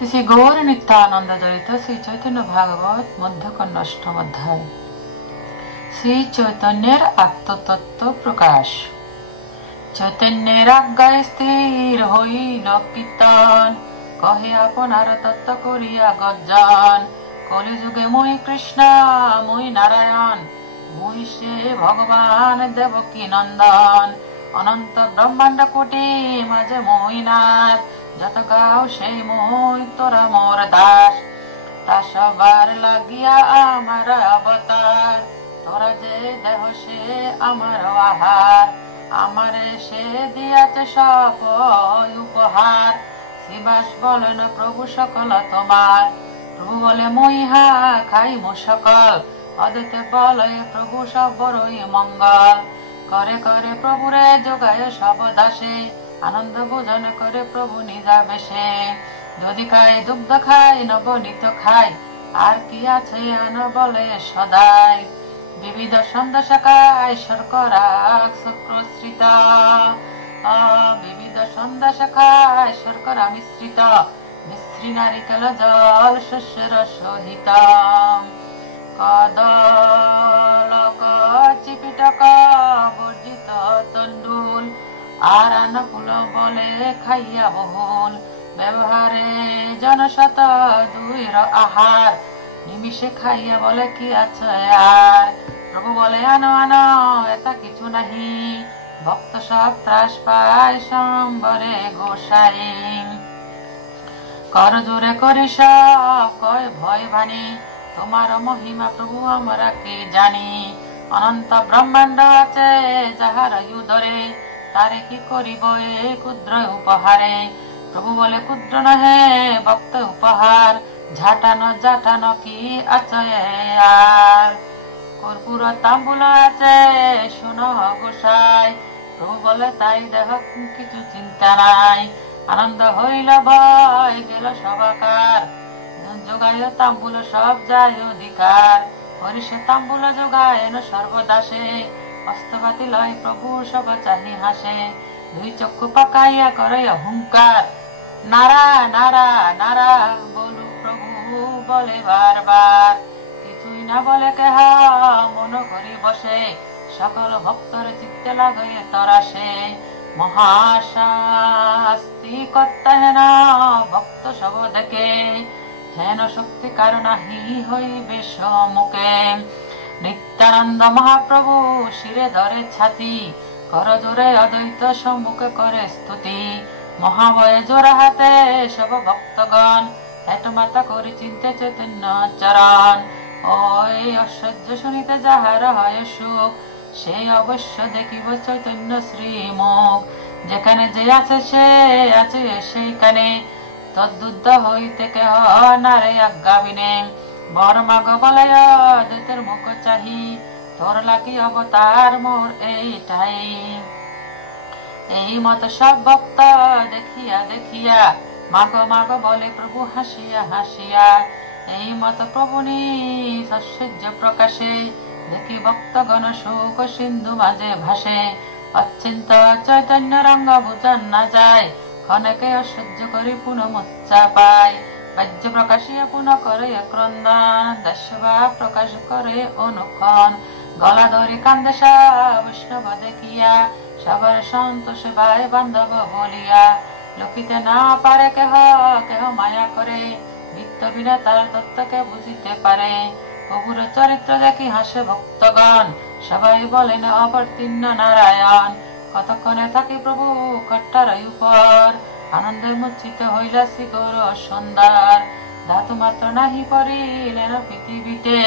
শ্রী গৌর নিত্যানন্দ জড়িত শ্রী চৈতন্য ভাগবত মধ্যকণ্ড অষ্টম অধ্যায়। শ্রী চৈতন্যের আত্মতত্ত্ব প্রকাশ। চৈতন্যের আজ্ঞায় স্থির হইল কীর্তন, কহে আপনার তত্ত্ব করিয়া গর্জন। কলিযুগে মই কৃষ্ণ মই নারায়ণ, মই সে ভগবান দেবকী নন্দন। অনন্ত ব্রহ্মাণ্ড কোটি মাঝে মই নাথ, যত গাও সেই মই তোরা মোর দাস। তা সবার লাগিয়া আমার অবতার, তোরা যে দেহ সে আমার আহার। আমারে সে দিয়াছে সকল উপহার, শিবাস বলেন প্রভু সকল তোমার। প্রভু বলে মই হা খাই মো সকল, অদ্বৈত বলে প্রভু সব বড়ই মঙ্গল। করে করে প্রভুরে যোগায় সব দাসে, আনন্দ ভোজন করে প্রভু নিজা বেশে। যদি খায় দুগ্ধ খায় নবনীত খায়, আর কি আছে আন বলে সদাই। বিবিধ ছন্দ শাখায় শর্করা প্রসৃত, বিবিধ ছন্দ শাখায় শর্করা মিশ্রিত। মিশ্রি নারিকেল জল শস্যের সহিত, কদলক চিপিটক বর্জিত তন্ডুল। আর আনকুল বলে খাইয়া বহুল, ব্যবহারে জনশত দুইর আহার। নিমিষে খাইয়া বলে কি আছে আর, প্রভু বলে আনো আনো এটা কিছু নাহি। ভক্ত সব ত্রাস পায় সম্বরে গোসাই। কর জোরে করি সব কয় ভয় ভানি, তোমার মহিমা প্রভু আমরা কি জানি। অনন্ত ব্রহ্মাণ্ড আছে যাহার উদরে, তারে কি করিব এই ক্ষুদ্র উপহারে। প্রভু বলে ক্ষুদ্র নহে ভক্ত উপহার, ঝাঁটানো জাটানো কি আছে আর। কর্পূর তাম্বুল আছে শোনো গোসাই, প্রভু বলে তাই দেহ কিছু চিন্তা নাই। আনন্দ হইল ভয় গেল সবাকার, যোগায় তাম্বুল সব যায় অধিকার। হরিষে তাম্বুল যোগায়ন সর্বদাসে, অস্তবাতি লয় প্রভু সব চাহি হাসে। দুই চক্ষু পাকাইয়া করে অহংকার, নারা নারা নারা বলু প্রভু বলে বারবার। কিছুই না বলে কেহ মন করি বসে, সকল ভক্তর চিত্তে লাগে তরাসে। মহাশাস্তি কর্তা হেন ভক্ত সব দেখে, হেন শক্তি কারণাহি হইবে সম্মুখে। নিত্যানন্দ মহাপ্রভু শিরে ধরে ছাতি, কর জোরে অদ্বৈত সম্মুখে করে স্তুতি। মহাবয়ে জোড়া হাতে সব ভক্তগণ, হেট মাতা করি চিন্তে চৈতন্য চরণ। ওই ঐশ্বর্য শুনিতে যাহার হয় সুখ, সেই অবশ্য দেখিব চৈতন্য শ্রীমুখ। যেখানে যে আছে সে আছে সেইখানে, তদ্দুদ্ধ হইতে কেহ নারে আজ্ঞাবিনে। বরমাগ বলয় দ্বৈতের মুখ চাহি, তোর লাগি অবতার মোর এইটাই। এই মত সব ভক্ত দেখিয়া দেখিয়া, মাগ মাগ বলে প্রভু হাসিয়া হাসিয়া। এই মত প্রভু ঐশ্বর্য প্রকাশে, দেখি ভক্তগণ শোক সিন্ধু মাঝে ভাসে। অচিন্ত চৈতন্য রঙ্গ বুঝন না যায়, ক্ষণকে অসহ্য করি পুনঃ মুচ্চা পায়। বাহ্য প্রকাশিয়া পুনঃ করে ক্রন্দন, দস্যবা প্রকাশ করে অনুক্ষণ। গলা ধরে কান্দে বৈষ্ণব দেখিয়া, সবার সন্তোষ ভাই বান্ধব বলিয়া। লক্ষিতে না পারে কেহ কেহ মায়া করে, নিত্য বিনা তার তত্ত্বকে বুঝিতে পারে। প্রভুর চরিত্র দেখি হাসে ভক্তগণ, সবাই বলেন অবতীর্ণ নারায়ণ। কতক্ষণে থাকি প্রভু খট্টার উপর, আনন্দে মুচ্ছিত হইলা শ্রী গৌর সুন্দর। ধাতু মাত্র নাহি পড়িলেন পৃথিবীতে,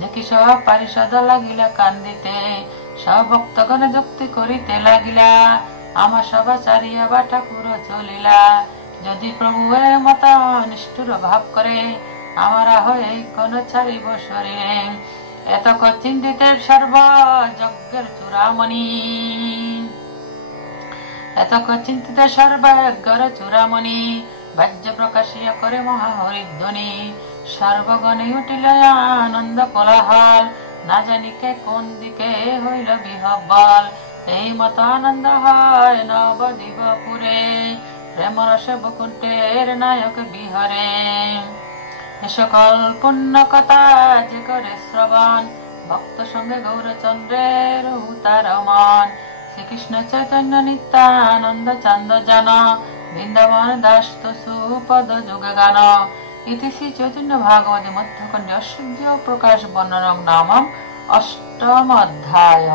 দেখি সব পারিষদ লাগিলা কান্দিতে। সব ভক্তগণ যুক্তি করিতে লাগিলা, আমার সভা চারিয়া বা ঠাকুর চলিলা। যদি প্রভু এ মত নিষ্ঠুর ভাব করে, আমারা হয়ে কোন ছাড়িব শরীরে। এত চিন্তিতে সর্ব যজ্ঞের চূড়ামণি, এত চিন্তিত সর্বজ্ঞর চূড়ামণি। বাহ্য প্রকাশিয়া করে মহাহরিধ্বনি, সর্বগণে উঠিল আনন্দ কোলাহল। না জানি কে কোন দিকে হইল বিহব্বল, এই মত আনন্দ হয় নবদ্বীপপুরে। প্রেম রসে বকুণ্ঠের নায়ক বিহরে। এ সকল পুণ্য কথা যে করে শ্রবণ, ভক্ত সঙ্গে গৌরচন্দ্রের উতার মন। শ্রীকৃষ্ণ চৈতন্য নিত্যানন্দ চন্দ জন, বৃন্দাবন দাস তো সুপদ যুগ গান। ইতি শ্রী চৈতন্য ভাগবতে মধ্যখণ্ডে ঐশ্বর্য প্রকাশ বর্ণনং নামম অষ্টম অধ্যায়।